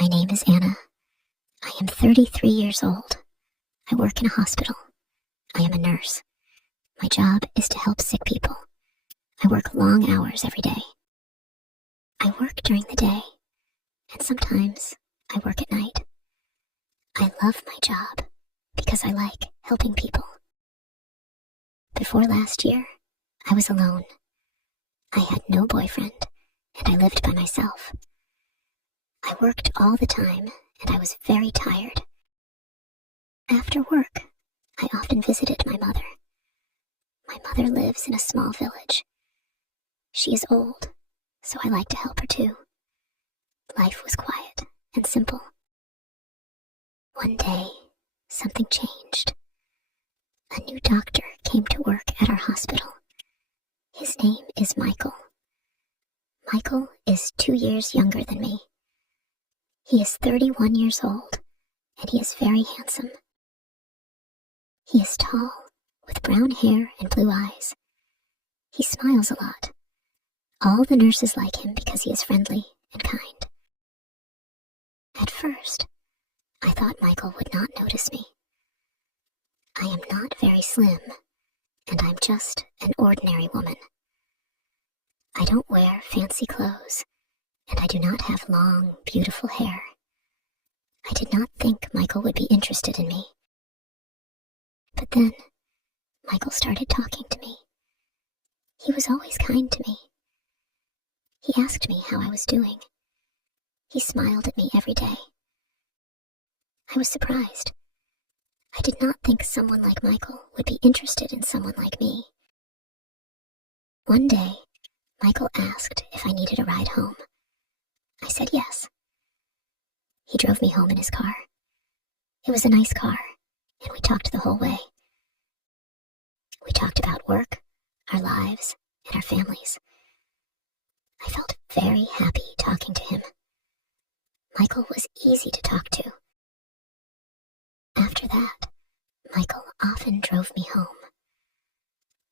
My name is Anna. I am 33 years old. I work in a hospital. I am a nurse. My job is to help sick people. I work long hours every day. I work during the day, and sometimes I work at night. I love my job because I like helping people. Before last year, I was alone. I had no boyfriend, and I lived by myself. I worked all the time, and I was very tired. After work, I often visited my mother. My mother lives in a small village. She is old, so I like to help her too. Life was quiet and simple. One day, something changed. A new doctor came to work at our hospital. His name is Michael. Michael is 2 years younger than me. He is 31 years old, and he is very handsome. He is tall, with brown hair and blue eyes. He smiles a lot. All the nurses like him because he is friendly and kind. At first, I thought Michael would not notice me. I am not very slim, and I'm just an ordinary woman. I don't wear fancy clothes, and I do not have long, beautiful hair. I did not think Michael would be interested in me. But then, Michael started talking to me. He was always kind to me. He asked me how I was doing. He smiled at me every day. I was surprised. I did not think someone like Michael would be interested in someone like me. One day, Michael asked if I needed a ride home. I said yes. He drove me home in his car. It was a nice car, and we talked the whole way. We talked about work, our lives, and our families. I felt very happy talking to him. Michael was easy to talk to. After that, Michael often drove me home.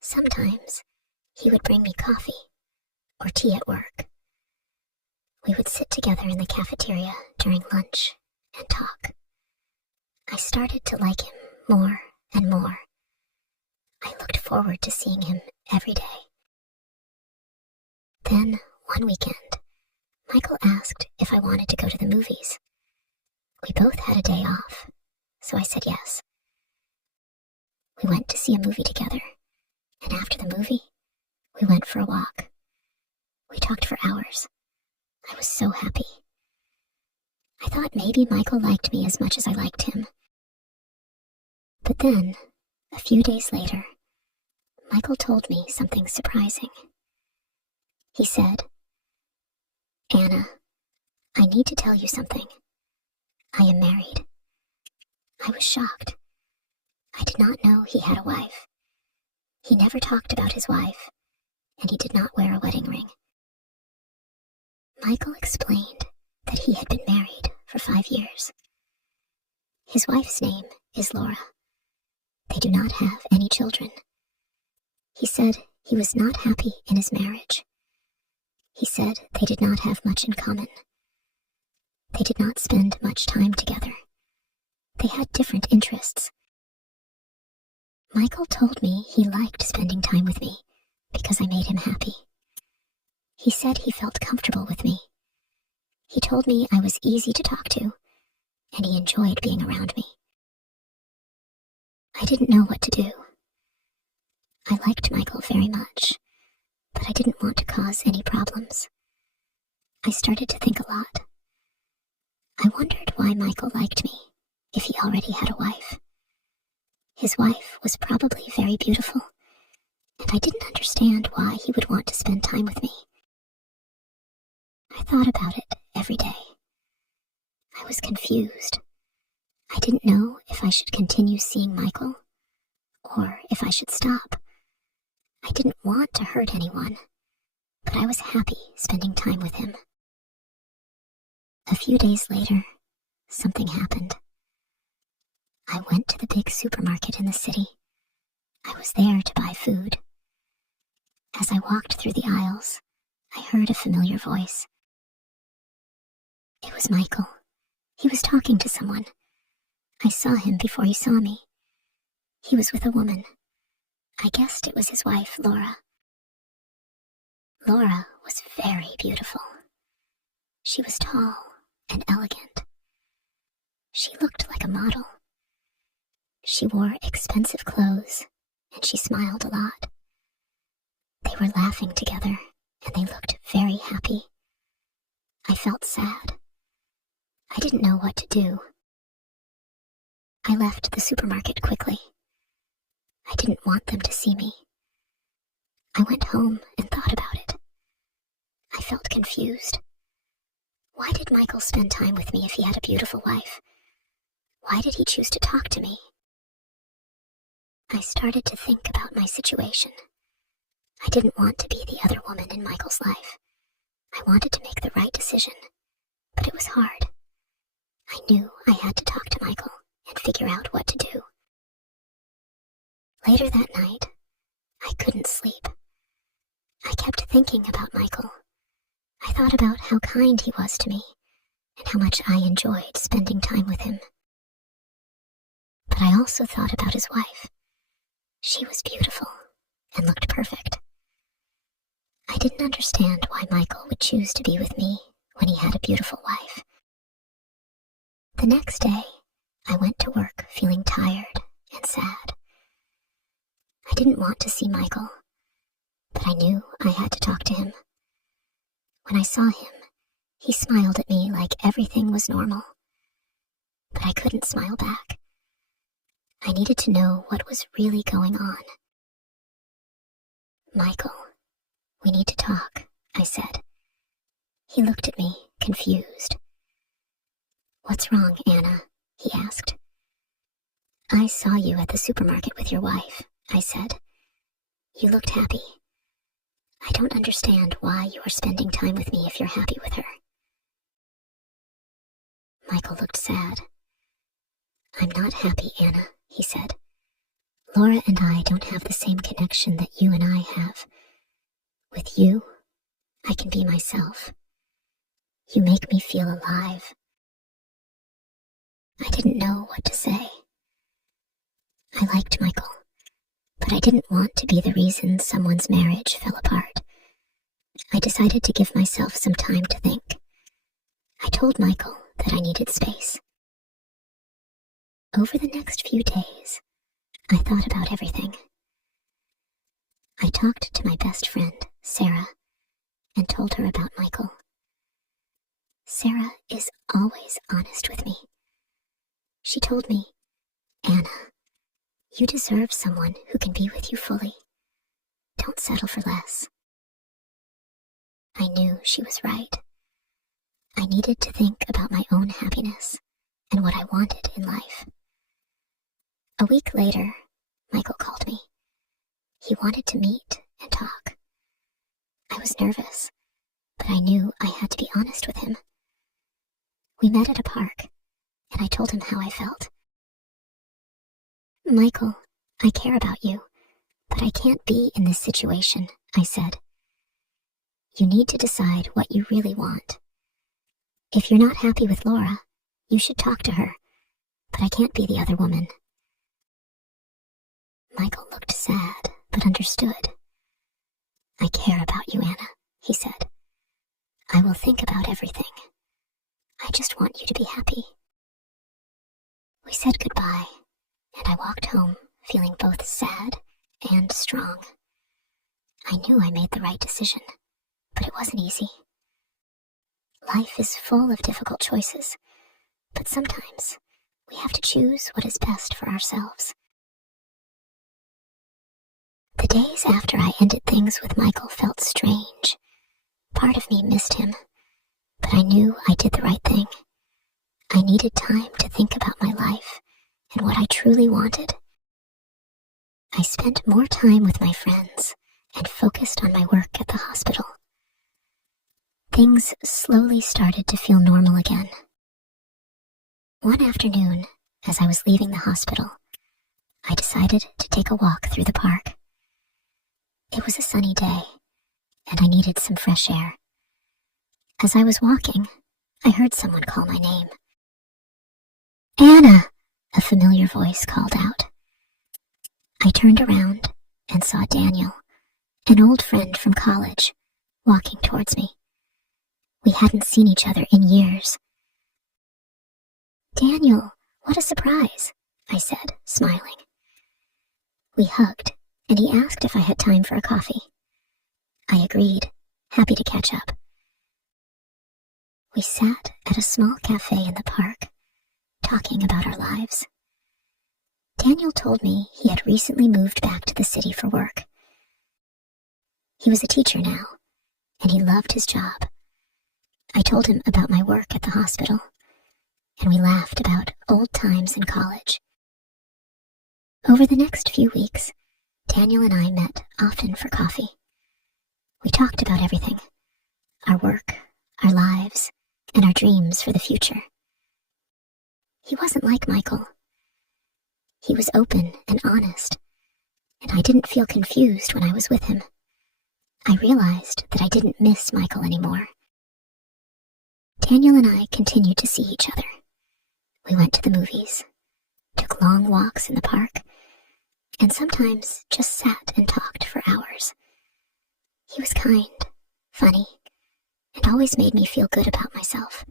Sometimes he would bring me coffee or tea at work. We would sit together in the cafeteria during lunch and talk. I started to like him more and more. I looked forward to seeing him every day. Then, one weekend, Michael asked if I wanted to go to the movies. We both had a day off, so I said yes. We went to see a movie together, and after the movie, we went for a walk. We talked for hours. I was so happy. I thought maybe Michael liked me as much as I liked him. But then, a few days later, Michael told me something surprising. He said, "Anna, I need to tell you something. I am married." I was shocked. I did not know he had a wife. He never talked about his wife, and he did not wear a wedding ring. Michael explained that he had been married for 5 years. His wife's name is Laura. They do not have any children. He said he was not happy in his marriage. He said they did not have much in common. They did not spend much time together. They had different interests. Michael told me he liked spending time with me because I made him happy. He said he felt comfortable with me. He told me I was easy to talk to, and he enjoyed being around me. I didn't know what to do. I liked Michael very much, but I didn't want to cause any problems. I started to think a lot. I wondered why Michael liked me if he already had a wife. His wife was probably very beautiful, and I didn't understand why he would want to spend time with me. I thought about it every day. I was confused. I didn't know if I should continue seeing Michael, or if I should stop. I didn't want to hurt anyone, but I was happy spending time with him. A few days later, something happened. I went to the big supermarket in the city. I was there to buy food. As I walked through the aisles, I heard a familiar voice. It was Michael. He was talking to someone. I saw him before he saw me. He was with a woman. I guessed it was his wife, Laura. Laura was very beautiful. She was tall and elegant. She looked like a model. She wore expensive clothes, and she smiled a lot. They were laughing together, and they looked very happy. I felt sad. I didn't know what to do. I left the supermarket quickly. I didn't want them to see me. I went home and thought about it. I felt confused. Why did Michael spend time with me if he had a beautiful wife? Why did he choose to talk to me? I started to think about my situation. I didn't want to be the other woman in Michael's life. I wanted to make the right decision, but it was hard. I knew I had to talk to Michael and figure out what to do. Later that night, I couldn't sleep. I kept thinking about Michael. I thought about how kind he was to me and how much I enjoyed spending time with him. But I also thought about his wife. She was beautiful and looked perfect. I didn't understand why Michael would choose to be with me when he had a beautiful wife. The next day, I went to work feeling tired and sad. I didn't want to see Michael, but I knew I had to talk to him. When I saw him, he smiled at me like everything was normal. But I couldn't smile back. I needed to know what was really going on. "Michael, we need to talk," I said. He looked at me, confused. "What's wrong, Anna?" he asked. "I saw you at the supermarket with your wife," I said. "You looked happy. I don't understand why you are spending time with me if you're happy with her." Michael looked sad. "I'm not happy, Anna," he said. "Laura and I don't have the same connection that you and I have. With you, I can be myself. You make me feel alive." I didn't know what to say. I liked Michael, but I didn't want to be the reason someone's marriage fell apart. I decided to give myself some time to think. I told Michael that I needed space. Over the next few days, I thought about everything. I talked to my best friend, Sarah, and told her about Michael. Sarah is always honest with me. She told me, "Anna, you deserve someone who can be with you fully. Don't settle for less." I knew she was right. I needed to think about my own happiness and what I wanted in life. A week later, Michael called me. He wanted to meet and talk. I was nervous, but I knew I had to be honest with him. We met at a park, and I told him how I felt. "Michael, I care about you, but I can't be in this situation," I said. "You need to decide what you really want. If you're not happy with Laura, you should talk to her, but I can't be the other woman." Michael looked sad, but understood. "I care about you, Anna," he said. "I will think about everything. I just want you to be happy." We said goodbye, and I walked home feeling both sad and strong. I knew I made the right decision, but it wasn't easy. Life is full of difficult choices, but sometimes we have to choose what is best for ourselves. The days after I ended things with Michael felt strange. Part of me missed him, but I knew I did the right thing. I needed time to think about my life and what I truly wanted. I spent more time with my friends and focused on my work at the hospital. Things slowly started to feel normal again. One afternoon, as I was leaving the hospital, I decided to take a walk through the park. It was a sunny day, and I needed some fresh air. As I was walking, I heard someone call my name. "Anna!" a familiar voice called out. I turned around and saw Daniel, an old friend from college, walking towards me. We hadn't seen each other in years. "Daniel, what a surprise," I said, smiling. We hugged, and he asked if I had time for a coffee. I agreed, happy to catch up. We sat at a small cafe in the park, talking about our lives. Daniel told me he had recently moved back to the city for work. He was a teacher now, and he loved his job. I told him about my work at the hospital, and we laughed about old times in college. Over the next few weeks, Daniel and I met often for coffee. We talked about everything: our work, our lives, and our dreams for the future. He wasn't like Michael. He was open and honest, and I didn't feel confused when I was with him. I realized that I didn't miss Michael anymore. Daniel and I continued to see each other. We went to the movies, took long walks in the park, and sometimes just sat and talked for hours. He was kind, funny, and always made me feel good about myself.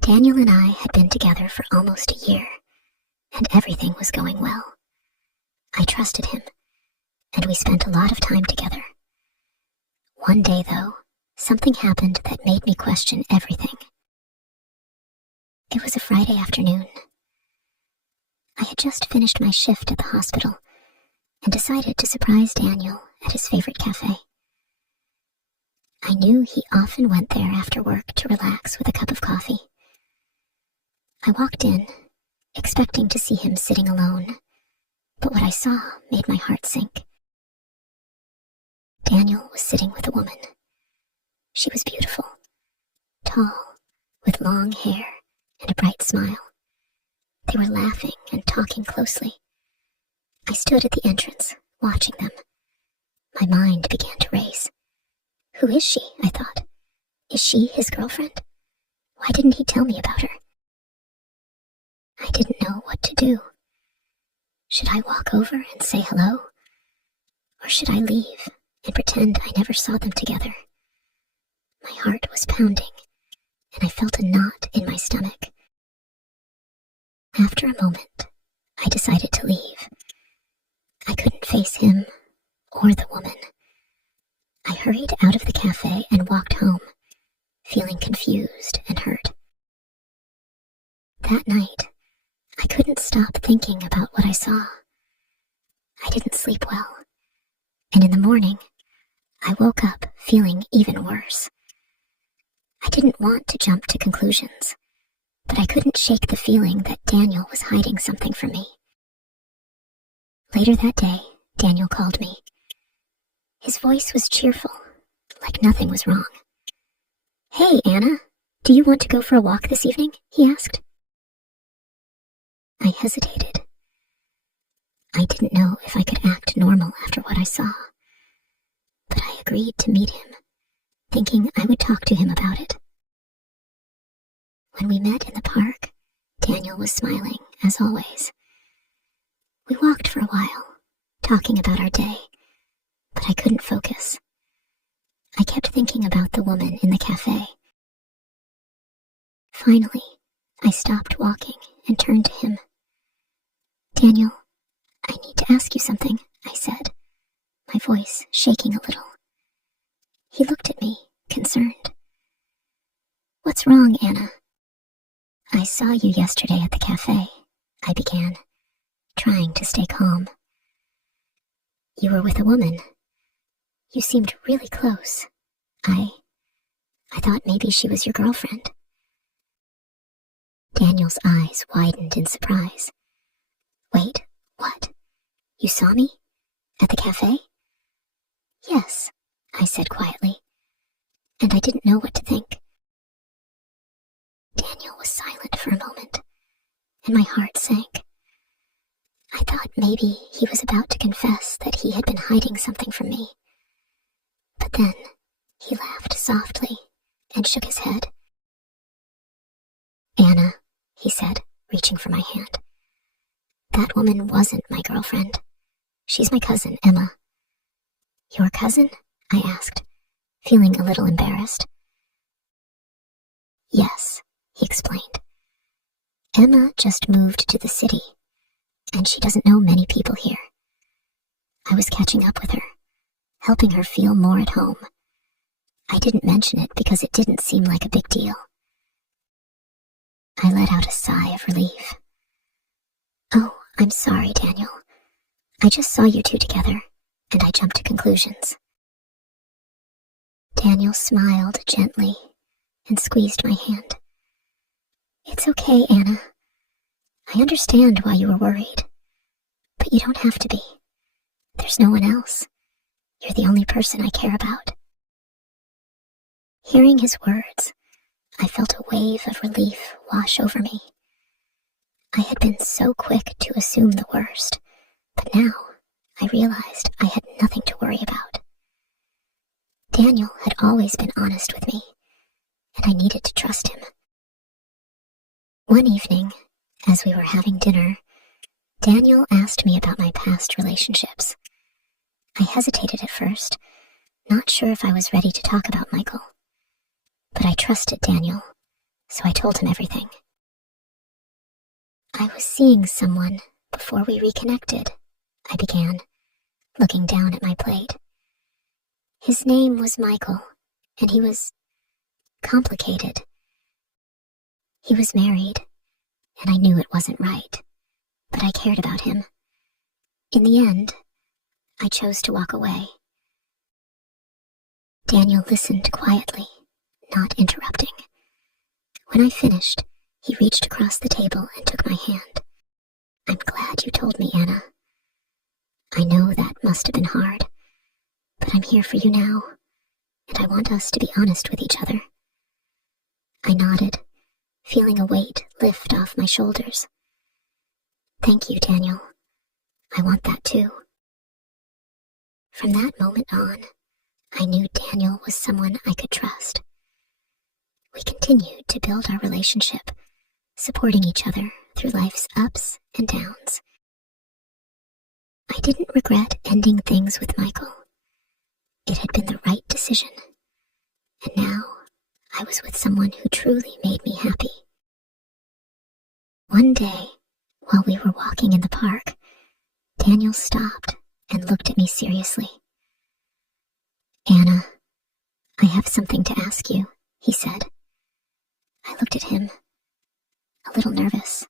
Daniel and I had been together for almost a year, and everything was going well. I trusted him, and we spent a lot of time together. One day, though, something happened that made me question everything. It was a Friday afternoon. I had just finished my shift at the hospital and decided to surprise Daniel at his favorite cafe. I knew he often went there after work to relax with a cup of coffee. I walked in, expecting to see him sitting alone, but what I saw made my heart sink. Daniel was sitting with a woman. She was beautiful, tall, with long hair and a bright smile. They were laughing and talking closely. I stood at the entrance, watching them. My mind began to race. Who is she? I thought. Is she his girlfriend? Why didn't he tell me about her? I didn't know what to do. Should I walk over and say hello? Or should I leave and pretend I never saw them together? My heart was pounding, and I felt a knot in my stomach. After a moment, I decided to leave. I couldn't face him or the woman. I hurried out of the cafe and walked home, feeling confused and hurt. That night, I couldn't stop thinking about what I saw. I didn't sleep well, and in the morning, I woke up feeling even worse. I didn't want to jump to conclusions, but I couldn't shake the feeling that Daniel was hiding something from me. Later that day, Daniel called me. His voice was cheerful, like nothing was wrong. "Hey, Anna, do you want to go for a walk this evening?" he asked. I hesitated. I didn't know if I could act normal after what I saw, but I agreed to meet him, thinking I would talk to him about it. When we met in the park, Daniel was smiling, as always. We walked for a while, talking about our day, but I couldn't focus. I kept thinking about the woman in the cafe. Finally, I stopped walking and turned to him. "Daniel, I need to ask you something," I said, my voice shaking a little. He looked at me, concerned. "What's wrong, Anna?" "I saw you yesterday at the cafe," I began, trying to stay calm. "You were with a woman. You seemed really close. I thought maybe she was your girlfriend." Daniel's eyes widened in surprise. "Wait, what? You saw me? At the cafe?" "Yes," I said quietly, and I didn't know what to think. Daniel was silent for a moment, and my heart sank. I thought maybe he was about to confess that he had been hiding something from me. But then he laughed softly and shook his head. "Anna, he said, reaching for my hand. That woman wasn't my girlfriend. She's my cousin, Emma. Your cousin? I asked, feeling a little embarrassed. Yes, he explained. Emma just moved to the city, and she doesn't know many people here. I was catching up with her, helping her feel more at home. I didn't mention it because it didn't seem like a big deal. I let out a sigh of relief. Oh, I'm sorry, Daniel. I just saw you two together, and I jumped to conclusions. Daniel smiled gently and squeezed my hand. It's okay, Anna. I understand why you were worried, but you don't have to be. There's no one else. You're the only person I care about. Hearing his words, I felt a wave of relief wash over me. I had been so quick to assume the worst, but now I realized I had nothing to worry about. Daniel had always been honest with me, and I needed to trust him. One evening, as we were having dinner, Daniel asked me about my past relationships. I hesitated at first, not sure if I was ready to talk about Michael. But I trusted Daniel, so I told him everything. I was seeing someone before we reconnected, I began, looking down at my plate. His name was Michael, and he was complicated. He was married, and I knew it wasn't right, but I cared about him. In the end, I chose to walk away. Daniel listened quietly, not interrupting. When I finished, he reached across the table and took my hand. I'm glad you told me, Anna. I know that must have been hard, but I'm here for you now, and I want us to be honest with each other. I nodded, feeling a weight lift off my shoulders. Thank you, Daniel. I want that too. From that moment on, I knew Daniel was someone I could trust. We continued to build our relationship, supporting each other through life's ups and downs. I didn't regret ending things with Michael. It had been the right decision, and now I was with someone who truly made me happy. One day, while we were walking in the park, Daniel stopped and looked at me seriously. Anna, I have something to ask you, he said. I looked at him, a little nervous.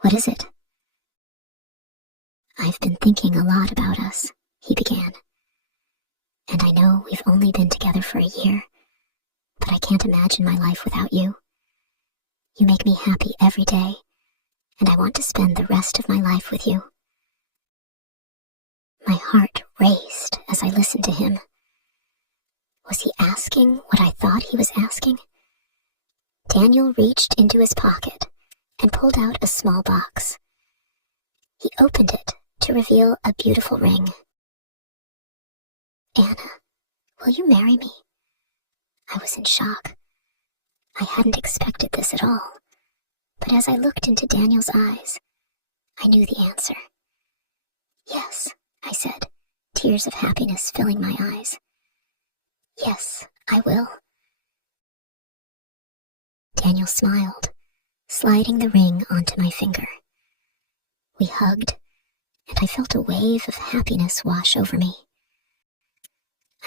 What is it? I've been thinking a lot about us, he began. And I know we've only been together for a year, but I can't imagine my life without you. You make me happy every day, and I want to spend the rest of my life with you. My heart raced as I listened to him. Was he asking what I thought he was asking? Daniel reached into his pocket and pulled out a small box. He opened it to reveal a beautiful ring. Anna, will you marry me? I was in shock. I hadn't expected this at all, but as I looked into Daniel's eyes, I knew the answer. Yes, I said, tears of happiness filling my eyes. Yes, I will. Daniel smiled, sliding the ring onto my finger. We hugged, and I felt a wave of happiness wash over me.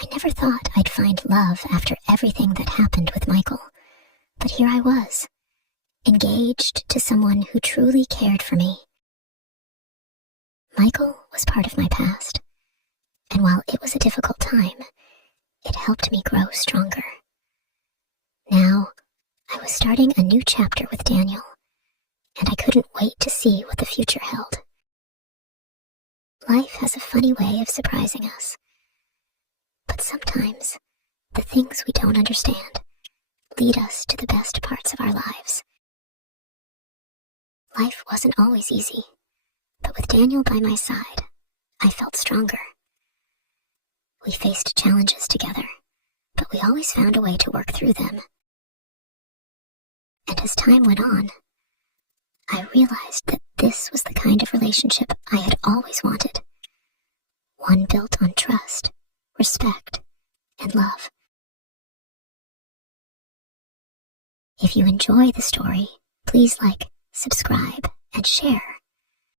I never thought I'd find love after everything that happened with Michael, but here I was, engaged to someone who truly cared for me. Michael was part of my past, and while it was a difficult time, it helped me grow stronger. Now, I was starting a new chapter with Daniel, and I couldn't wait to see what the future held. Life has a funny way of surprising us, but sometimes the things we don't understand lead us to the best parts of our lives. Life wasn't always easy, but with Daniel by my side, I felt stronger. We faced challenges together, but we always found a way to work through them. And as time went on, I realized that this was the kind of relationship I had always wanted. One built on trust, respect, and love. If you enjoy the story, please like, subscribe, and share.